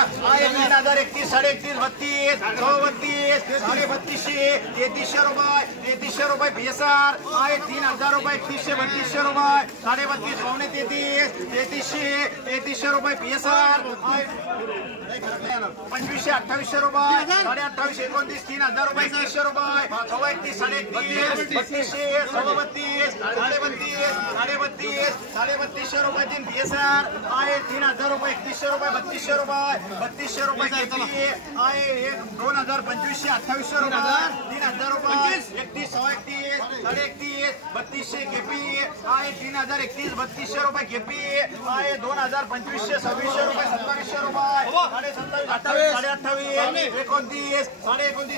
आहे 3031 32 32 32 3300 रुपये 3300 रुपये PSR आहे 3000 रुपये 3132 रुपये 32 पावणे 3300 रुपये PSR 2528 रुपये 28 29 3000 रुपये 3100 रुपये 31 32 रुपये दिन PSR आहे 3000 रुपये 3100 रुपये 3200 रुपये 3200 रुपये KPA आहे 2025 2800 रुपये 3000 रुपये 31 32 KPA आहे 3031 3200 रुपये KPA आहे 2025 2600 रुपये 2700 रुपये 27 28 29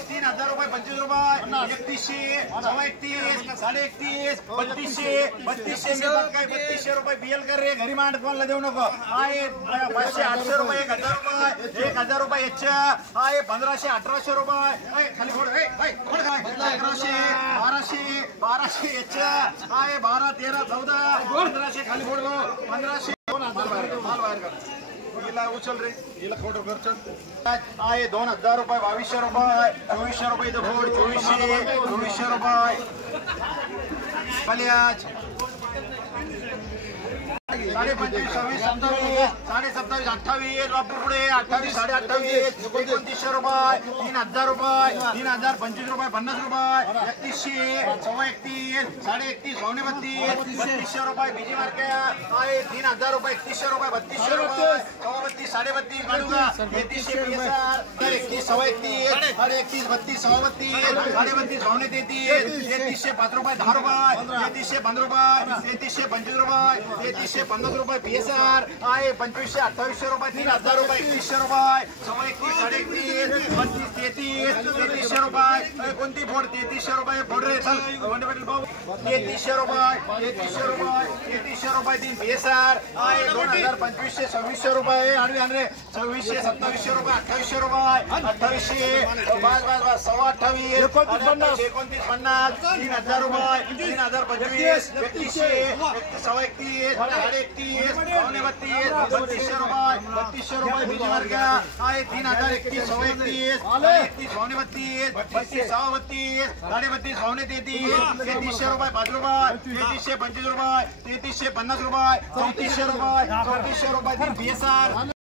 3000 रुपये 25 रुपये 31 32 रुपये BL कर रे घरी मांड कोणाला देऊ नको आहे 500 800 रुपये 1000 रुपये आहे 1500 1800 रुपये खाली फोड 1100 1200 आहे 12 13 14 1500 खाली फोड 1500 2000 माल बाहेर कर हिला उचल रे हिला फोटो कर चल आहे 2000 रुपये 2200 रुपये 2400 रुपये इथं फोड 2400 रुपये बलियाज 25 26 27 27 28 बापू पुढे 28 28 2900 रुपये 3000 रुपये 3000 25 रुपये 50 रुपये 3100 31 पावणे 32 रुपये बीजी मार्केट आहे 3000 रुपये 3100 रुपये 3200 रुपये 32 32.5 काढूगा 3300 PSR 31 31 32 पावणे 33 5 रुपये 10 रुपये 5 रुपये 25 रुपये 50 रुपये PSR आहे 2500 2800 रुपये 3000 रुपये 3100 रुपये 31 33 3300 रुपये कोणती फोड 3300 रुपये फोड रे चल 3300 रुपये दिन PSR आहे 2025 2600 रुपये आडवी आणरे 2600 2700 रुपये 2800 रुपये 2800 बस 28 29 50 3000 रुपये 3025 31 31 पावणे 32 रुपये बीजी मार्ग आहे 3031 31 पावणे 32 32 32 पावणे 33 रुपये 5 रुपये 3325 रुपये 3350 रुपये 3400 रुपये दिन PSR